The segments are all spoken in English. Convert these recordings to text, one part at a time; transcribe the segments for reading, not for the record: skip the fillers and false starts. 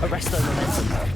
Arresto momentum.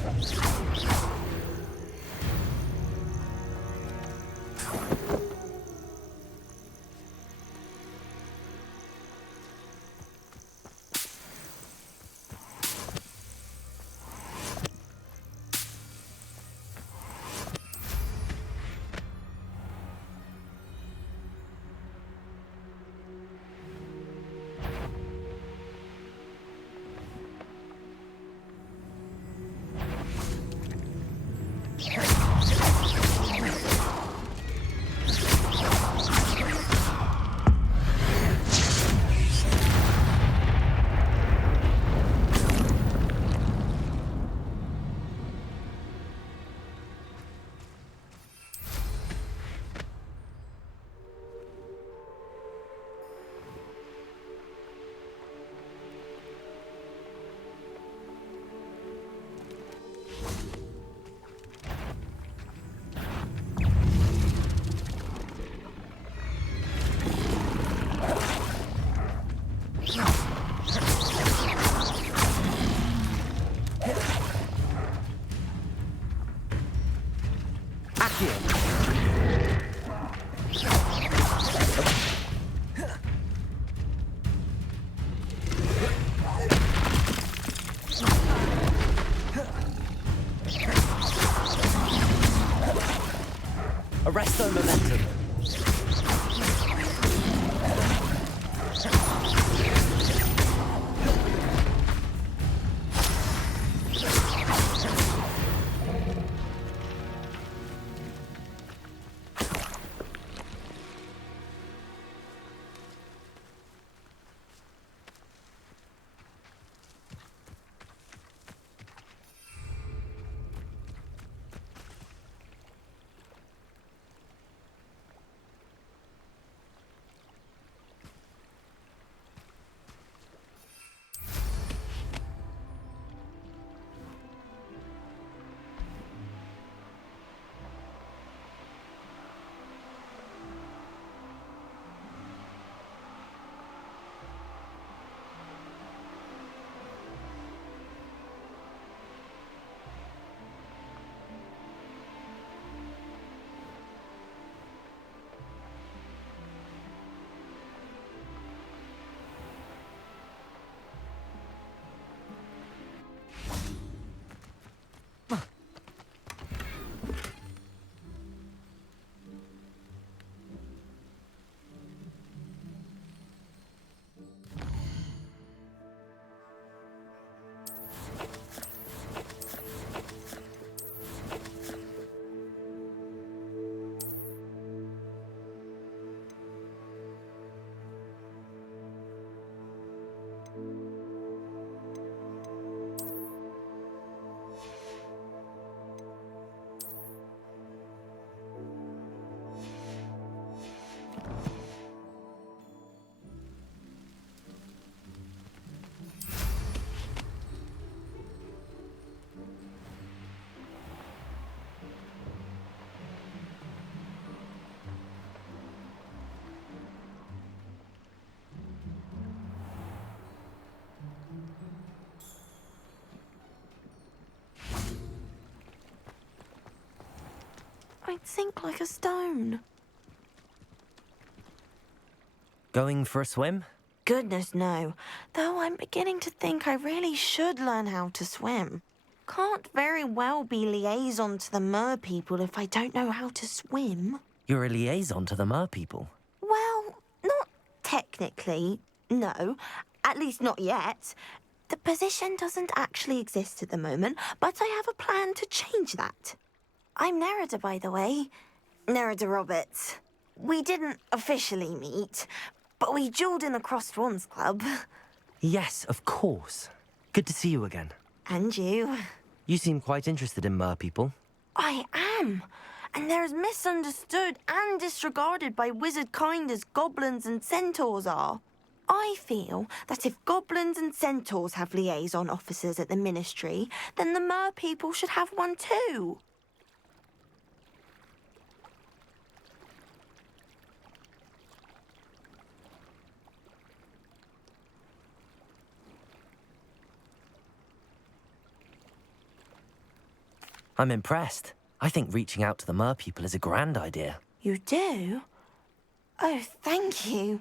Arresto momentum. I'd sink like a stone. Going for a swim? Goodness, no. Though I'm beginning to think I really should learn how to swim. Can't very well be liaison to the mer people if I don't know how to swim. You're a liaison to the mer people. Well, not technically, no. At least not yet. The position doesn't actually exist at the moment, but I have a plan to change that. I'm Nerida, by the way. Nerida Roberts. We didn't officially meet, but we duelled in the Crossed Swans Club. Yes, of course. Good to see you again. And you. You seem quite interested in mer people. I am. And they're as misunderstood and disregarded by wizard kind as goblins and centaurs are. I feel that if goblins and centaurs have liaison officers at the Ministry, then the mer people should have one too. I'm impressed. I think reaching out to the mer people is a grand idea. You do? Oh, thank you.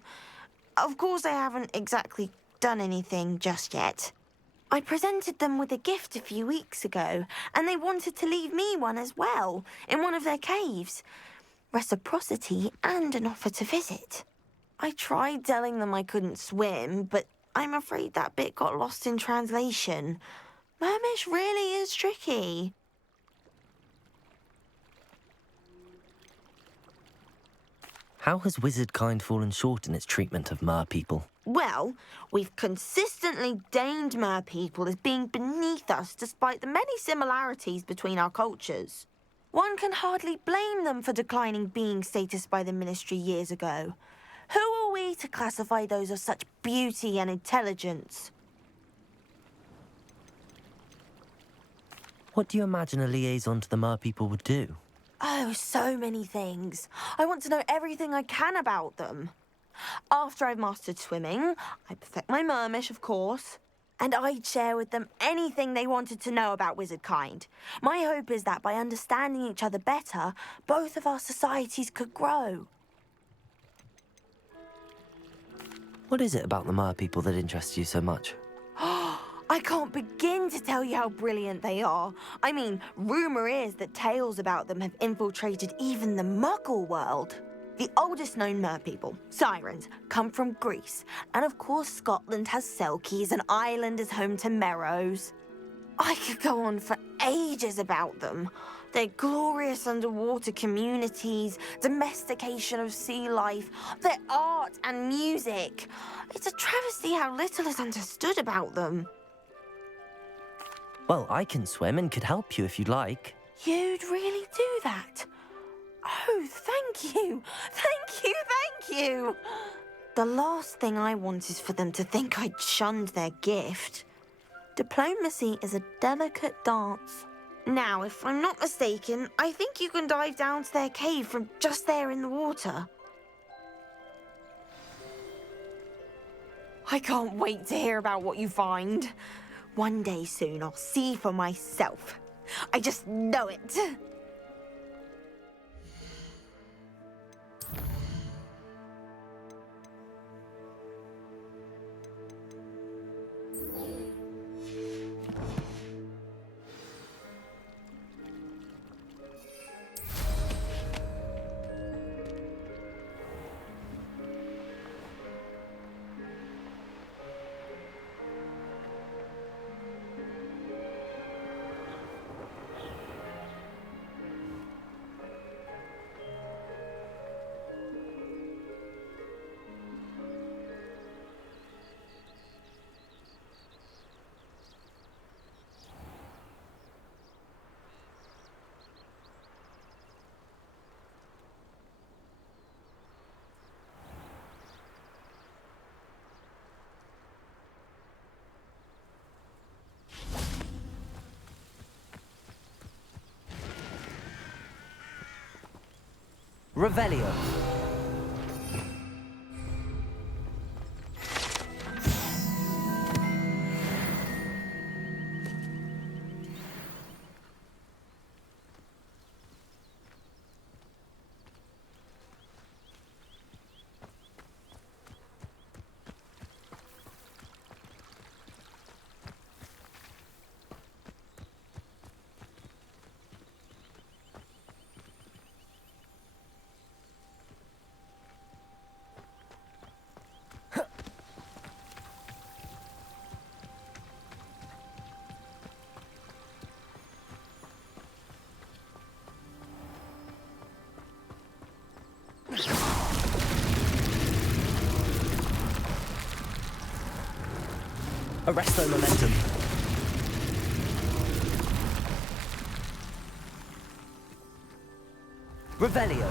Of course, I haven't exactly done anything just yet. I presented them with a gift a few weeks ago, and they wanted to leave me one as well, in one of their caves. Reciprocity and an offer to visit. I tried telling them I couldn't swim, but I'm afraid that bit got lost in translation. Mermish really is tricky. How has wizardkind fallen short in its treatment of mer people? Well, we've consistently deemed mer people as being beneath us despite the many similarities between our cultures. One can hardly blame them for declining being status by the Ministry years ago. Who are we to classify those of such beauty and intelligence? What do you imagine a liaison to the mer people would do? Oh, so many things. I want to know everything I can about them. After I've mastered swimming, I perfect my mermish, of course, and I'd share with them anything they wanted to know about wizardkind. My hope is that by understanding each other better, both of our societies could grow. What is it about the mer people that interests you so much? I can't begin to tell you how brilliant they are. I mean, rumour is that tales about them have infiltrated even the Muggle world. The oldest known mer people, sirens, come from Greece. And of course, Scotland has Selkies and Ireland is home to Merrows. I could go on for ages about them. Their glorious underwater communities, domestication of sea life, their art and music. It's a travesty how little is understood about them. Well, I can swim and could help you if you'd like. You'd really do that? Oh, thank you. Thank you, thank you. The last thing I want is for them to think I'd shunned their gift. Diplomacy is a delicate dance. Now, if I'm not mistaken, I think you can dive down to their cave from just there in the water. I can't wait to hear about what you find. One day soon, I'll see for myself. I just know it. Revelio. Arresto momentum. Revelio.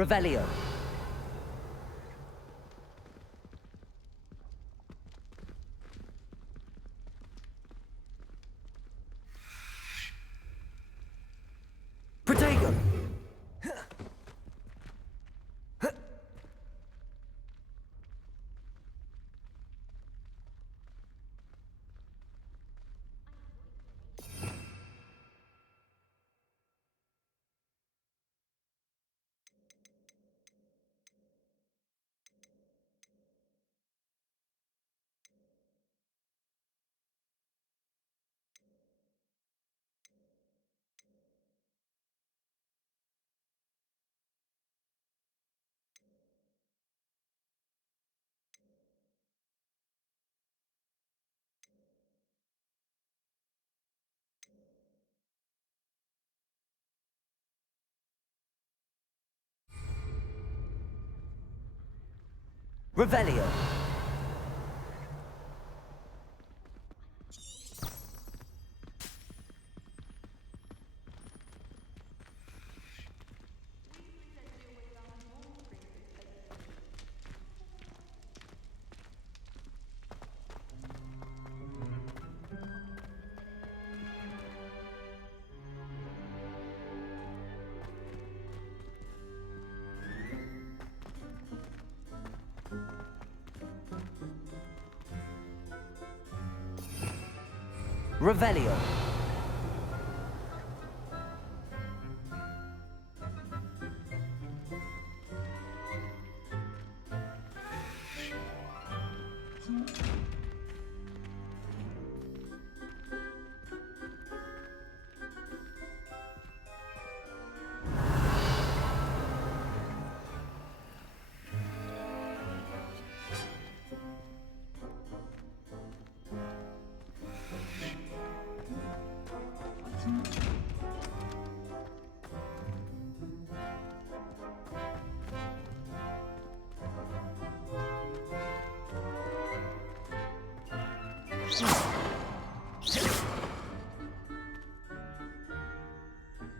Revelio. Protego. Revelio. Revelio.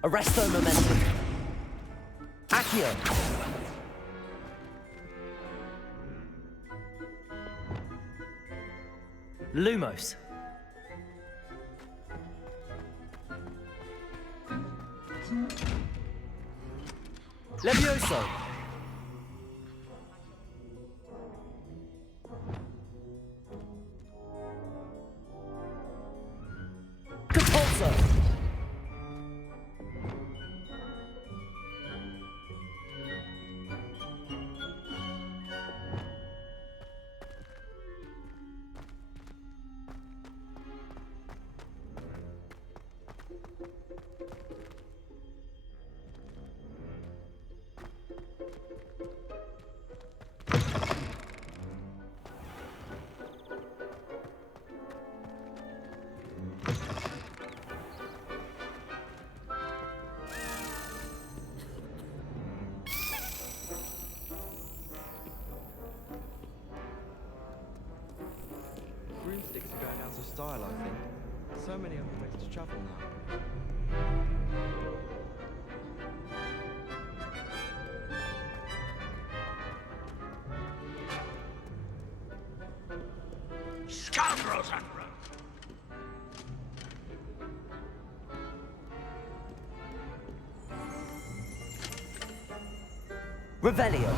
Arresto momentum. Accio. Lumos. Levioso. Capulso. Broomsticks are going out of style, I think. So many other ways to travel now. Scoundrels and Revelio.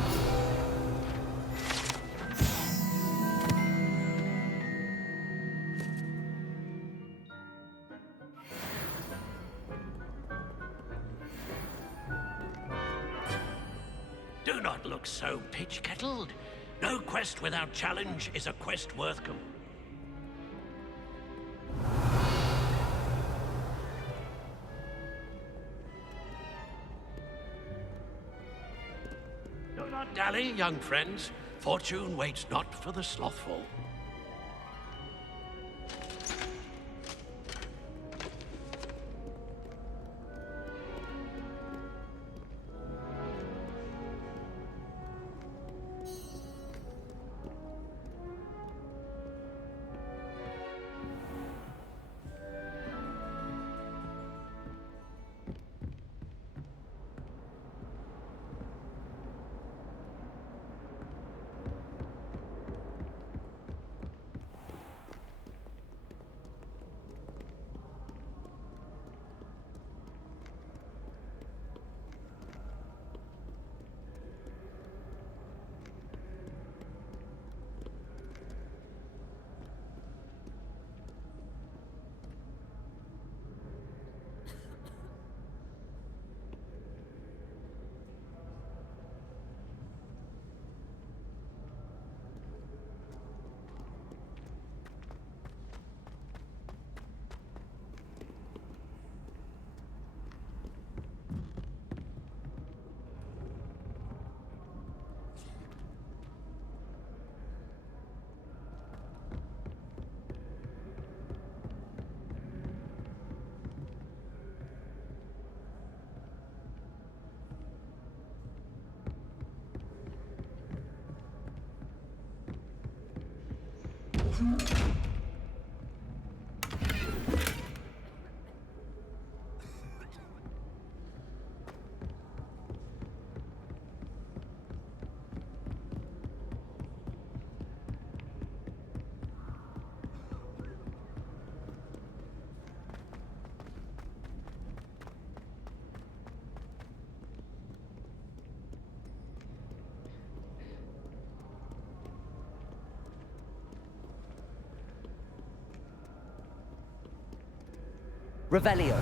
do not look so pitch-kettled. No quest without challenge is a quest worth completing. Do not dally, young friends. Fortune waits not for the slothful. Revelio.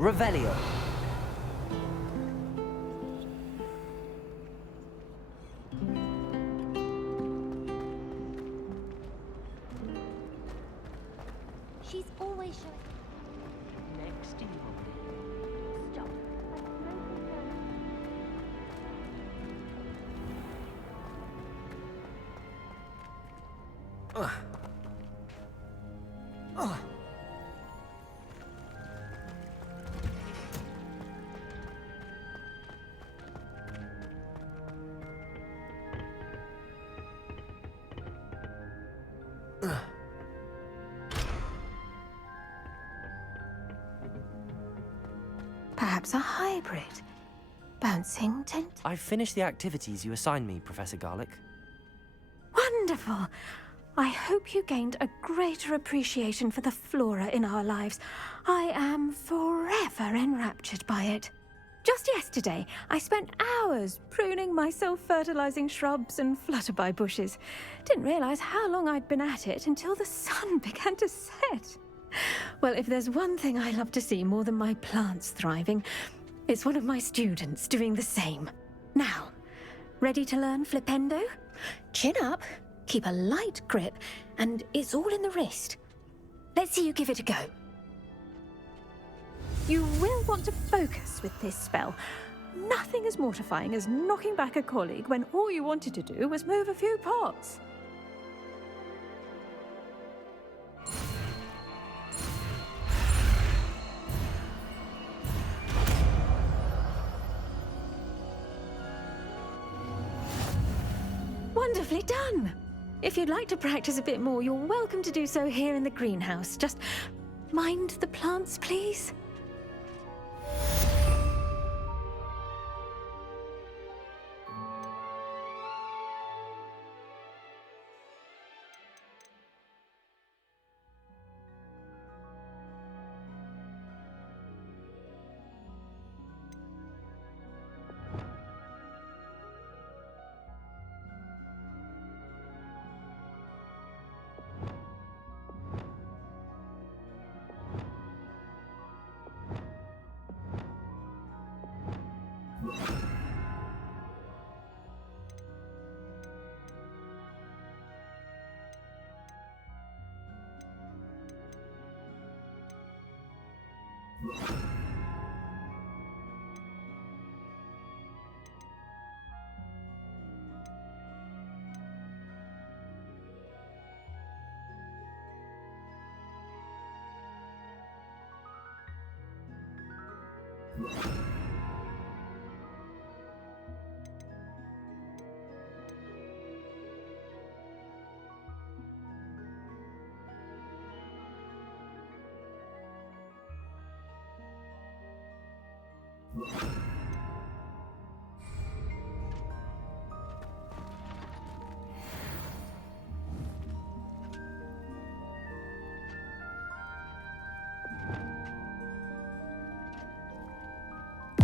Revelio. She's always showing. Next to you. Stop. Perhaps a hybrid. Bouncing tent? I've finished the activities you assigned me, Professor Garlick. Wonderful! I hope you gained a greater appreciation for the flora in our lives. I am forever enraptured by it. Just yesterday, I spent hours pruning my self-fertilizing shrubs and flutterby bushes. Didn't realize how long I'd been at it until the sun began to set. Well, if there's one thing I love to see more than my plants thriving, it's one of my students doing the same. Now, ready to learn flipendo? Chin up, keep a light grip, and it's all in the wrist. Let's see you give it a go. You will want to focus with this spell. Nothing as mortifying as knocking back a colleague when all you wanted to do was move a few pots. Wonderfully done! If you'd like to practice a bit more, you're welcome to do so here in the greenhouse. Just mind the plants, please.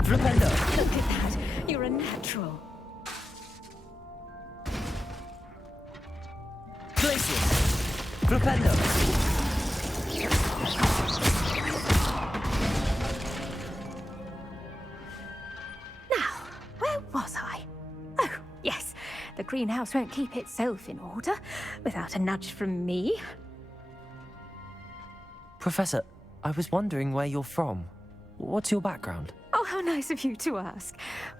Flipendo! Look at that. You're a natural. Glacius! Flipendo! Now, where was I? Oh, yes. The greenhouse won't keep itself in order without a nudge from me. Professor, I was wondering where you're from. What's your background? Oh, how nice of you to ask.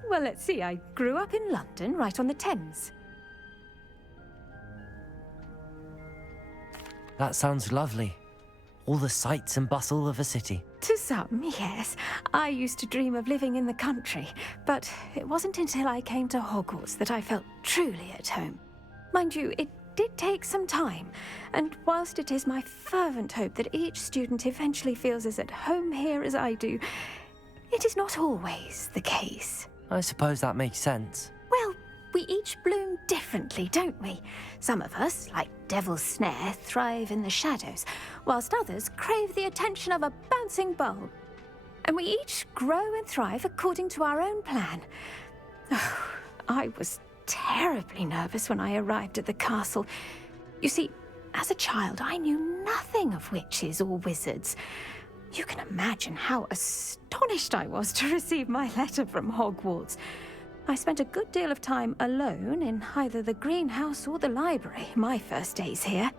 Well, let's see. I grew up in London, right on the Thames. That sounds lovely. All the sights and bustle of a city. To some, yes. I used to dream of living in the country, but it wasn't until I came to Hogwarts that I felt truly at home. Mind you, it did take some time, and whilst it is my fervent hope that each student eventually feels as at home here as I do, it is not always the case. I suppose that makes sense. Well, we each bloom differently, don't we? Some of us, like Devil's Snare, thrive in the shadows, whilst others crave the attention of a bouncing bulb. And we each grow and thrive according to our own plan. Oh, I was terribly nervous when I arrived at the castle. You see, as a child, I knew nothing of witches or wizards. You can imagine how astonished I was to receive my letter from Hogwarts. I spent a good deal of time alone in either the greenhouse or the library my first days here.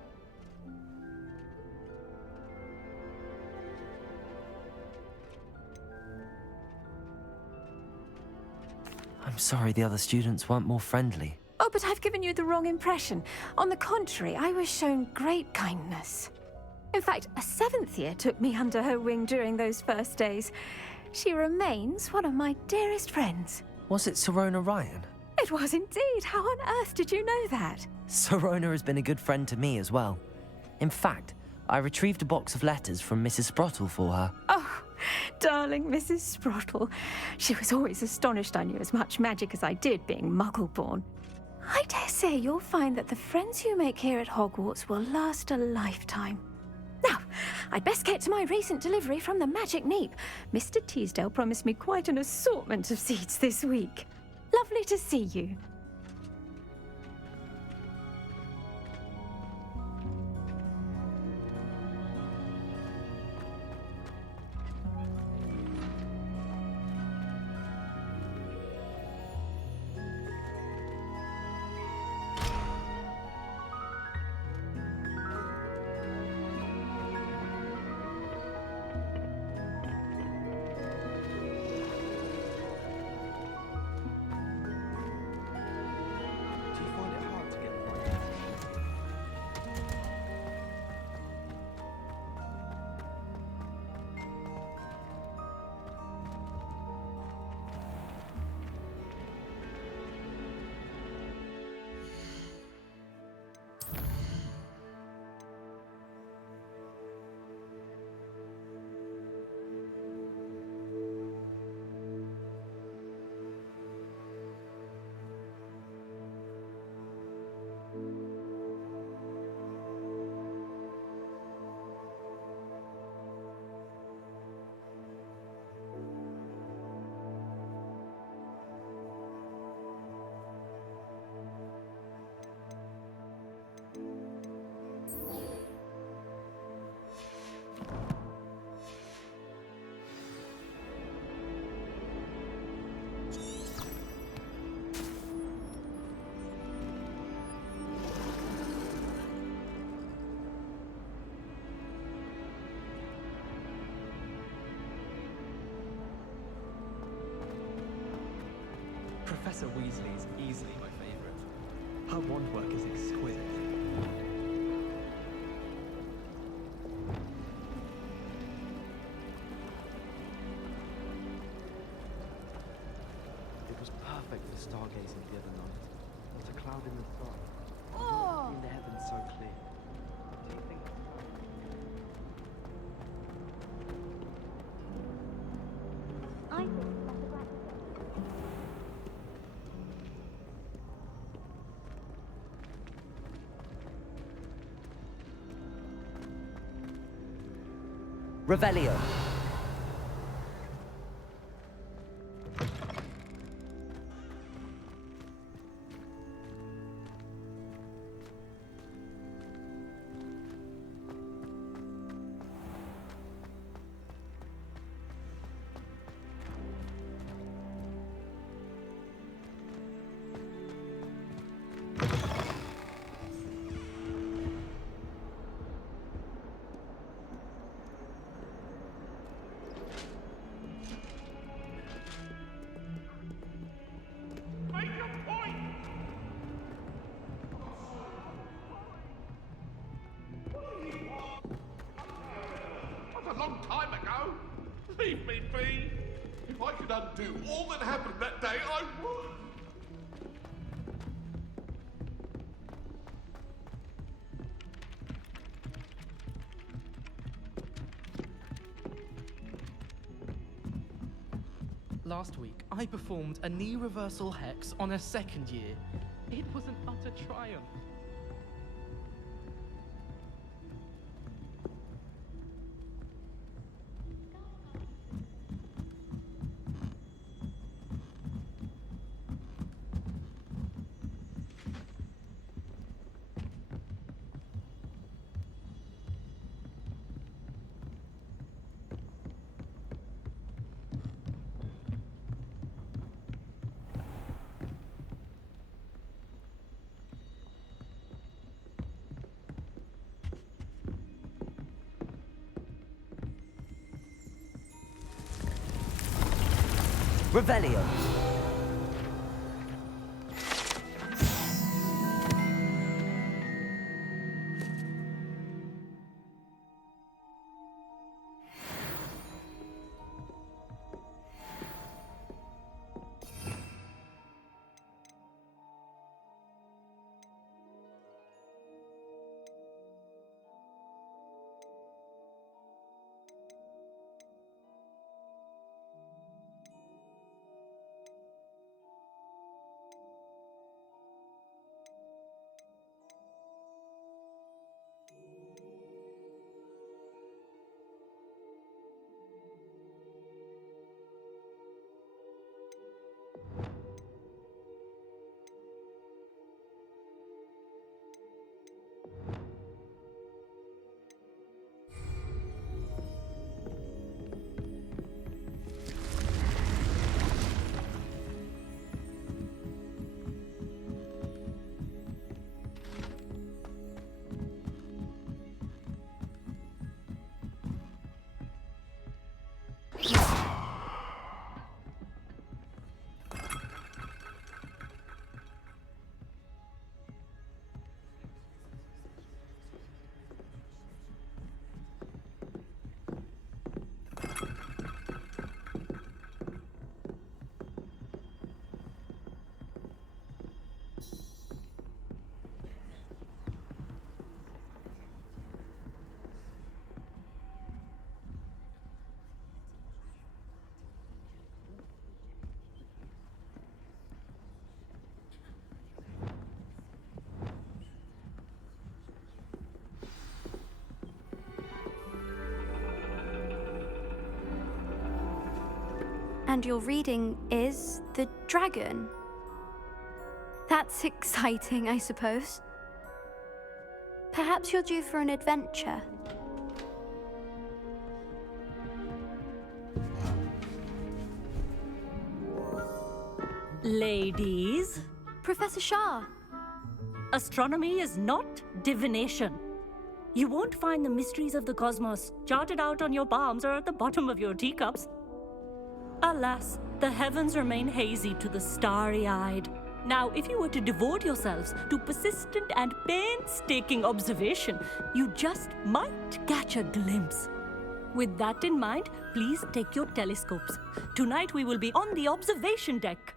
I'm sorry the other students weren't more friendly. Oh, but I've given you the wrong impression. On the contrary, I was shown great kindness. In fact, a 7th year took me under her wing during those first days. She remains one of my dearest friends. Was it Sirona Ryan? It was indeed. How on earth did you know that? Sirona has been a good friend to me as well. In fact, I retrieved a box of letters from Mrs. Sprottle for her. Oh, darling Mrs. Sprottle. She was always astonished I knew as much magic as I did, being Muggle-born. I dare say you'll find that the friends you make here at Hogwarts will last a lifetime. Now, I'd best get to my recent delivery from the Magic Neep. Mr. Teasdale promised me quite an assortment of seeds this week. Lovely to see you. Do you find it hard to get the right position? Professor Weasley is easily my favorite. Her wand work is exquisite. It was perfect for stargazing the other night. Not a cloud in the sky. Oh! The heavens so clear. Do you think? I think that's a great Revelio. Leave me be. If I could undo all that happened that day, I would. Last week, I performed a knee reversal hex on a second year. It was an utter triumph. Revelio. And your reading is the dragon. That's exciting, I suppose. Perhaps you're due for an adventure. Ladies, Professor Shah. astronomy is not divination. You won't find the mysteries of the cosmos charted out on your palms or at the bottom of your teacups. Alas, the heavens remain hazy to the starry-eyed. Now, if you were to devote yourselves to persistent and painstaking observation, you just might catch a glimpse. With that in mind, please take your telescopes. Tonight we will be on the observation deck.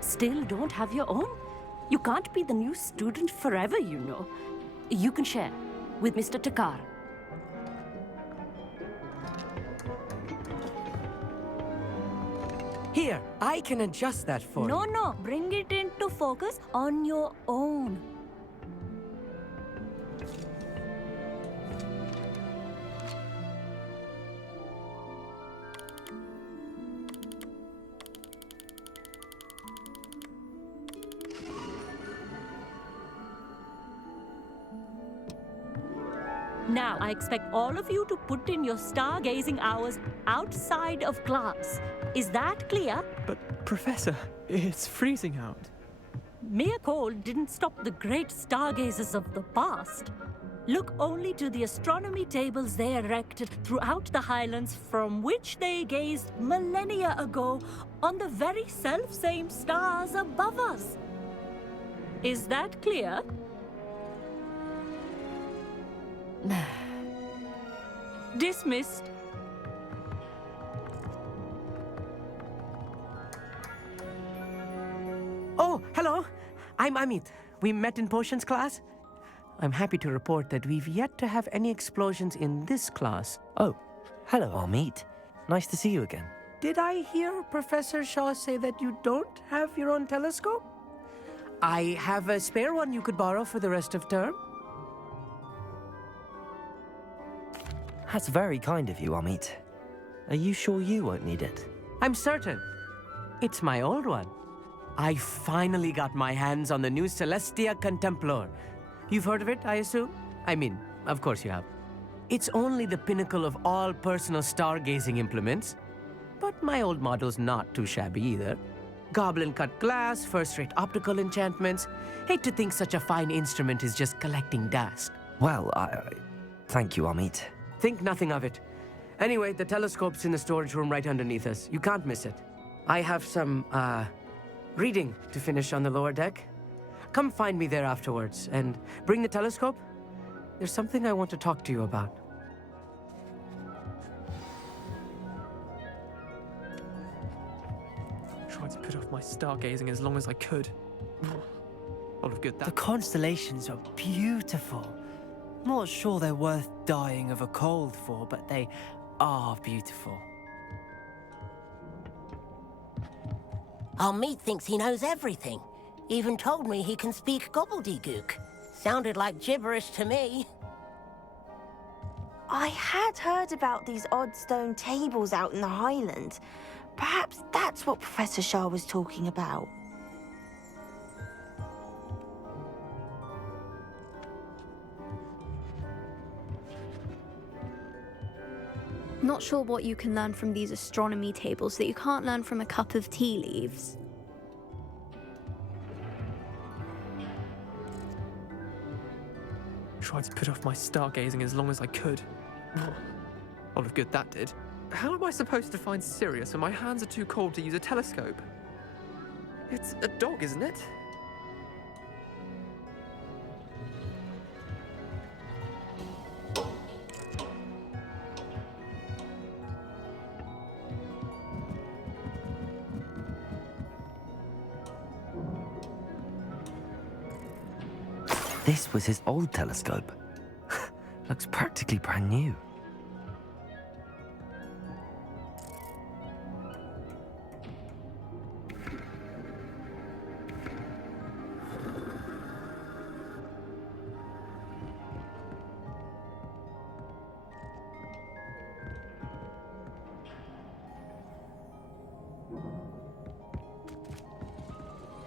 Still don't have your own? You can't be the new student forever, you know. You can share with Mr. Takar. Here, I can adjust that for you. No, bring it into focus on your own. Now, I expect all of you to put in your stargazing hours outside of class. Is that clear? But, Professor, it's freezing out. Mere cold didn't stop the great stargazers of the past. Look only to the astronomy tables they erected throughout the highlands from which they gazed millennia ago on the very self-same stars above us. Is that clear? Dismissed. Oh, hello. I'm Amit. We met in potions class. I'm happy to report that we've yet to have any explosions in this class. Oh, hello, Amit. Nice to see you again. Did I hear Professor Shaw say that you don't have your own telescope? I have a spare one you could borrow for the rest of term. That's very kind of you, Amit. Are you sure you won't need it? I'm certain. It's my old one. I finally got my hands on the new Celestia Contemplar. You've heard of it, I assume? I mean, of course you have. It's only the pinnacle of all personal stargazing implements. But my old model's not too shabby either. Goblin-cut glass, first-rate optical enchantments. Hate to think such a fine instrument is just collecting dust. Well, thank you, Amit. Think nothing of it. Anyway, the telescope's in the storage room right underneath us. You can't miss it. I have some, reading to finish on the lower deck. Come find me there afterwards, and bring the telescope. There's something I want to talk to you about. Tried to put off my stargazing as long as I could. All of good that. The constellations are beautiful. Not sure they're worth dying of a cold for, but they are beautiful. Amit thinks he knows everything. Even told me he can speak gobbledygook. Sounded like gibberish to me. I had heard about these odd stone tables out in the Highlands. Perhaps that's what Professor Shah was talking about. Not sure what you can learn from these astronomy tables that you can't learn from a cup of tea leaves. Tried to put off my stargazing as long as I could. All of good that did. How am I supposed to find Sirius when my hands are too cold to use a telescope? It's a dog, isn't it? This was his old telescope. Looks practically brand new.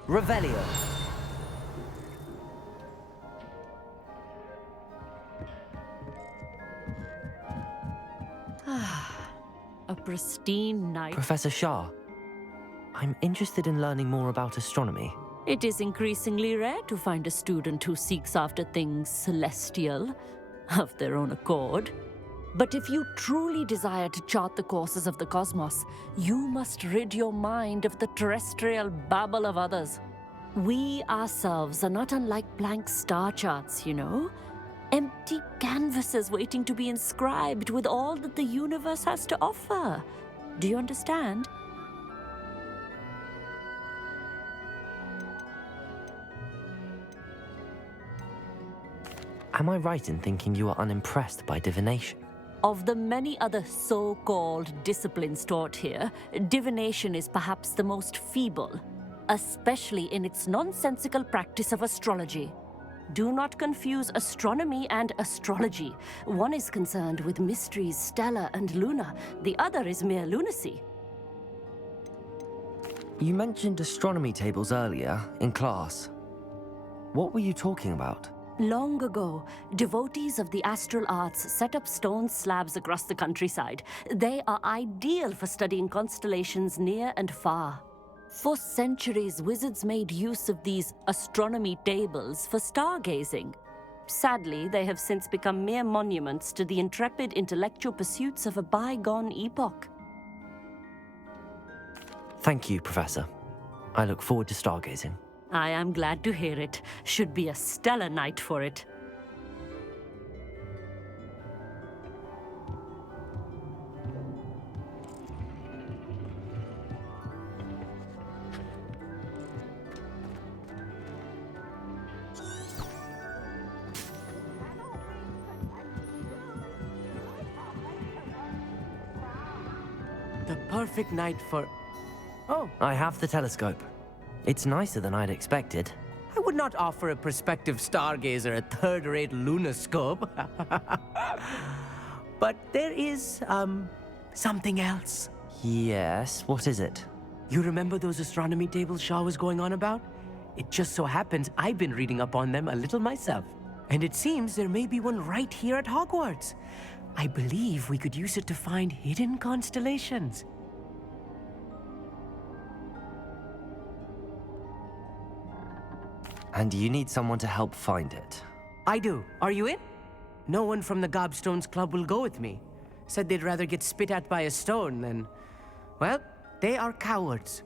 Revelio. A pristine night. Professor Shah, I'm interested in learning more about astronomy. It is increasingly rare to find a student who seeks after things celestial, of their own accord. But if you truly desire to chart the courses of the cosmos, you must rid your mind of the terrestrial babble of others. We ourselves are not unlike blank star charts, you know. Empty canvases waiting to be inscribed with all that the universe has to offer. Do you understand? Am I right in thinking you are unimpressed by divination? Of the many other so-called disciplines taught here, divination is perhaps the most feeble, especially in its nonsensical practice of astrology. Do not confuse astronomy and astrology. One is concerned with mysteries stellar and lunar. The other is mere lunacy. You mentioned astronomy tables earlier, in class. What were you talking about? Long ago, devotees of the astral arts set up stone slabs across the countryside. They are ideal for studying constellations near and far. For centuries, wizards made use of these astronomy tables for stargazing. Sadly, they have since become mere monuments to the intrepid intellectual pursuits of a bygone epoch. Thank you, Professor. I look forward to stargazing. I am glad to hear it. Should be a stellar night for it. The perfect night for... Oh, I have the telescope. It's nicer than I'd expected. I would not offer a prospective stargazer a third-rate lunoscope. But there is, something else. Yes, what is it? You remember those astronomy tables Shaw was going on about? It just so happens I've been reading up on them a little myself. And it seems there may be one right here at Hogwarts. I believe we could use it to find hidden constellations. And you need someone to help find it. I do. Are you in? No one from the Gobstones Club will go with me. Said they'd rather get spit at by a stone than... Well, they are cowards.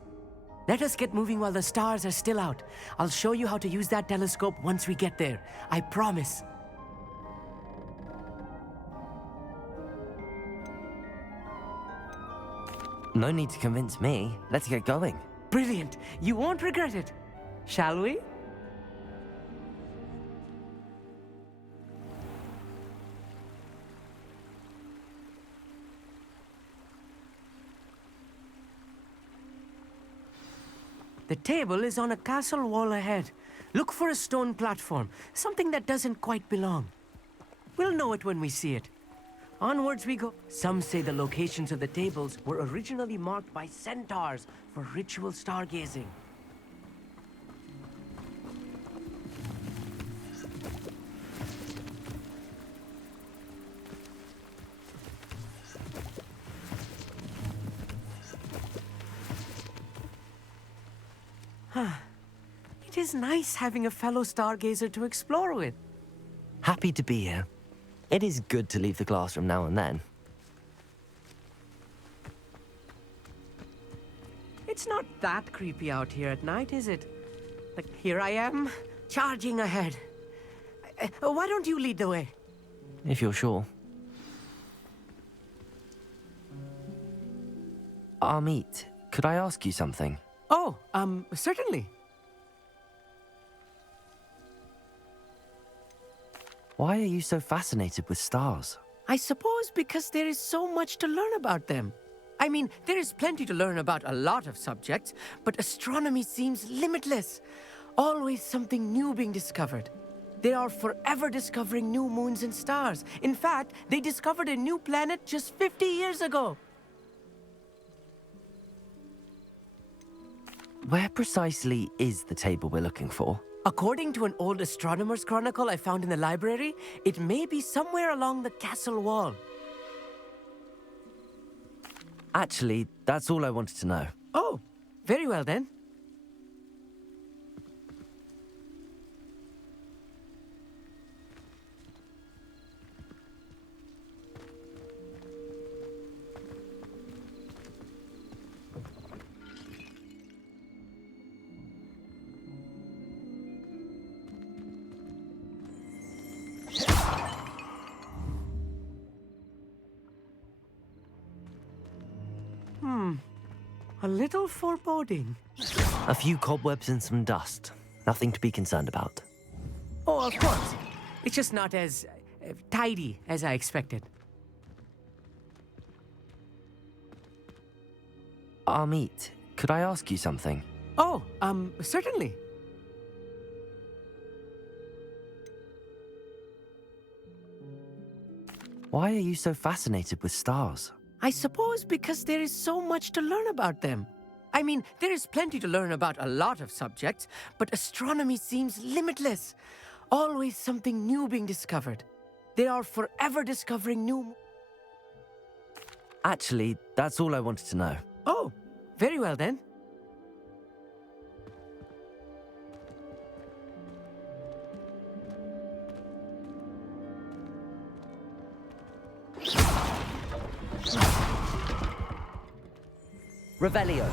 Let us get moving while the stars are still out. I'll show you how to use that telescope once we get there. I promise. No need to convince me. Let's get going. Brilliant. You won't regret it. Shall we? The table is on a castle wall ahead. Look for a stone platform, something that doesn't quite belong. We'll know it when we see it. Onwards we go. Some say the locations of the tables were originally marked by centaurs for ritual stargazing. It is nice having a fellow stargazer to explore with. Happy to be here. It is good to leave the classroom now and then. It's not that creepy out here at night, is it? Like, here I am, charging ahead. Why don't you lead the way? If you're sure. Amit, could I ask you something? Oh, certainly. Why are you so fascinated with stars? I suppose because there is so much to learn about them. I mean, there is plenty to learn about a lot of subjects, but astronomy seems limitless. Always something new being discovered. They are forever discovering new moons and stars. In fact, they discovered a new planet just 50 years ago. Where precisely is the table we're looking for? According to an old astronomer's chronicle I found in the library, it may be somewhere along the castle wall. Actually, that's all I wanted to know. Oh, very well then. A little foreboding. A few cobwebs and some dust. Nothing to be concerned about. Oh, of course. It's just not as tidy as I expected. Amit, could I ask you something? Oh, certainly. Why are you so fascinated with stars? I suppose because there is so much to learn about them. I mean, there is plenty to learn about a lot of subjects, but astronomy seems limitless. Always something new being discovered. They are forever discovering new... Actually, that's all I wanted to know. Oh, very well then. Revelio.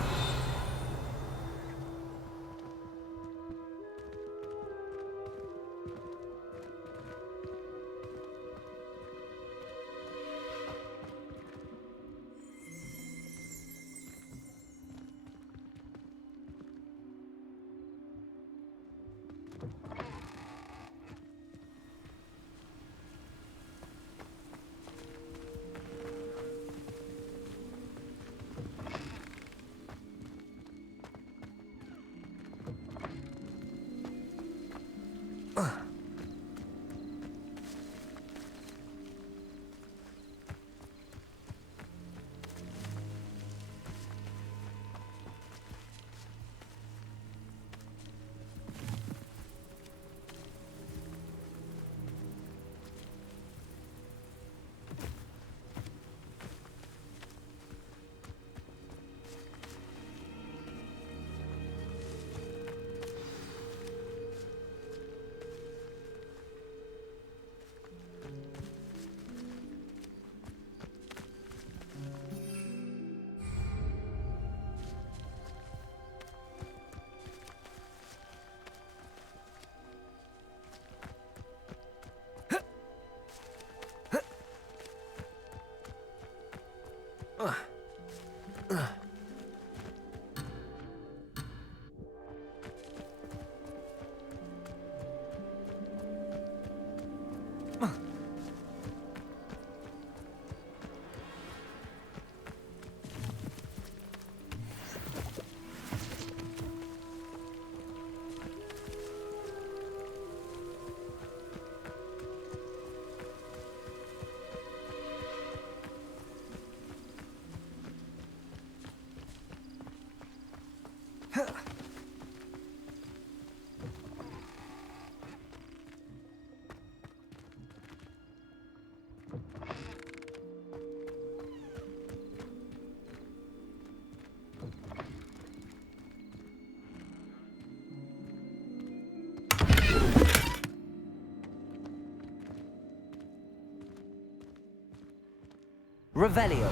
Revelio.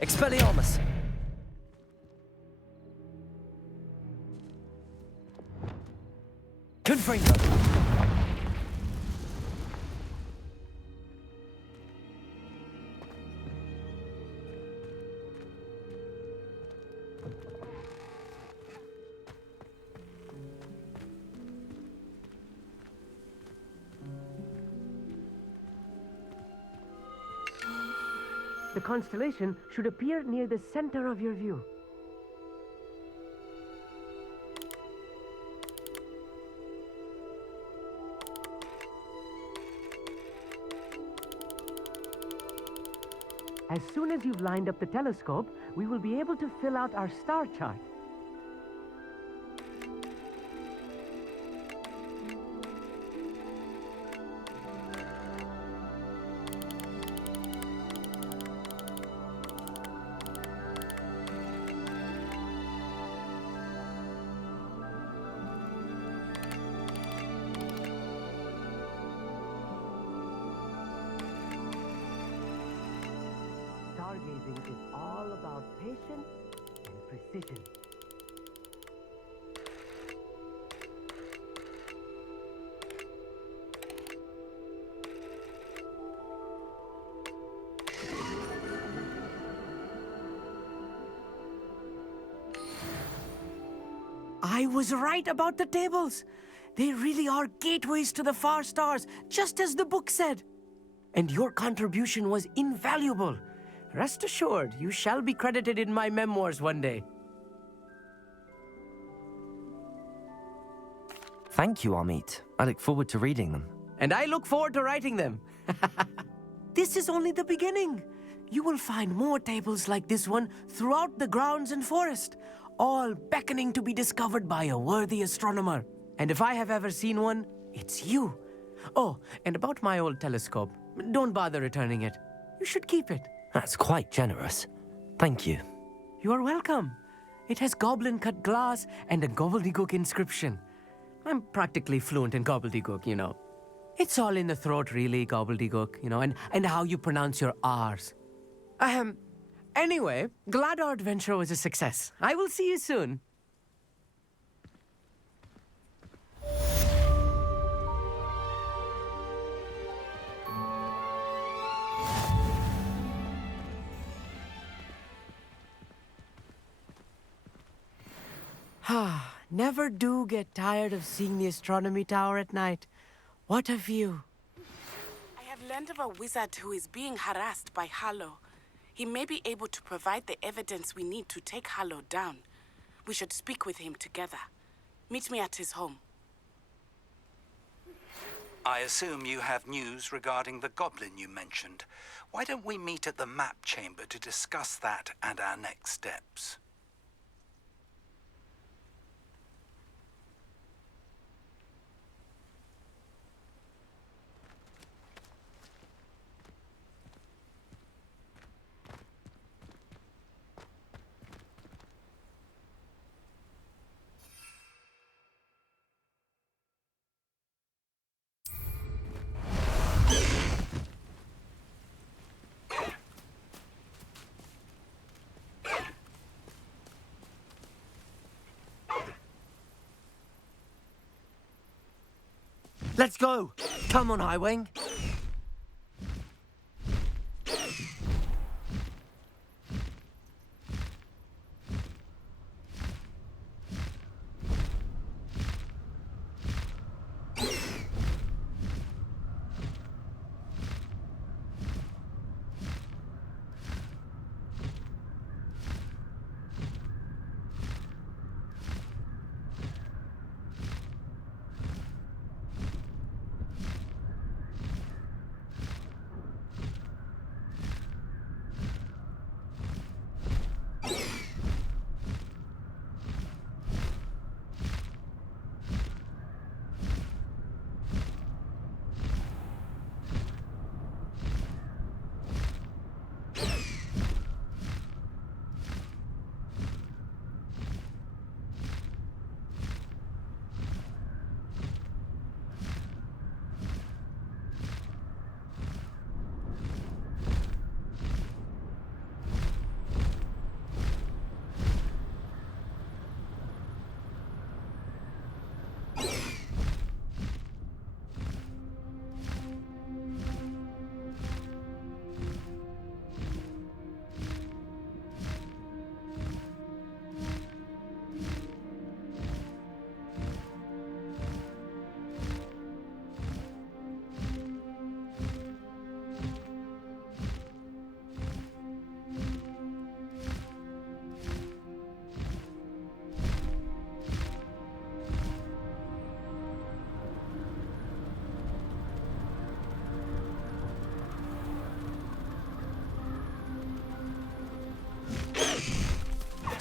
Expelliarmus. Confringo. The constellation should appear near the center of your view. As soon as you've lined up the telescope, we will be able to fill out our star chart. Stargazing is all about patience and precision. I was right about the tables. They really are gateways to the far stars, just as the book said. And your contribution was invaluable. Rest assured, you shall be credited in my memoirs one day. Thank you, Amit. I look forward to reading them. And I look forward to writing them. This is only the beginning. You will find more tables like this one throughout the grounds and forest, all beckoning to be discovered by a worthy astronomer. And if I have ever seen one, it's you. Oh, and about my old telescope, don't bother returning it. You should keep it. That's quite generous. Thank you. You are welcome. It has goblin-cut glass and a gobbledygook inscription. I'm practically fluent in gobbledygook, you know. It's all in the throat, really, gobbledygook, you know, and how you pronounce your R's. Anyway, glad our adventure was a success. I will see you soon. Never do get tired of seeing the astronomy tower at night. What a view. I have learned of a wizard who is being harassed by Harlow. He may be able to provide the evidence we need to take Harlow down. We should speak with him together. Meet me at his home. I assume you have news regarding the goblin you mentioned. Why don't we meet at the map chamber to discuss that and our next steps? Let's go! Come on, Highwing.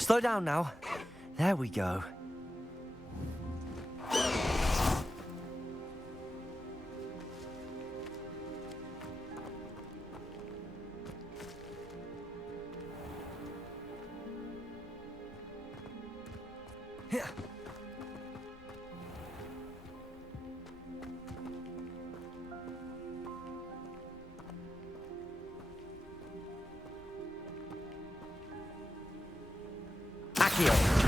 Slow down now. There we go. Accio.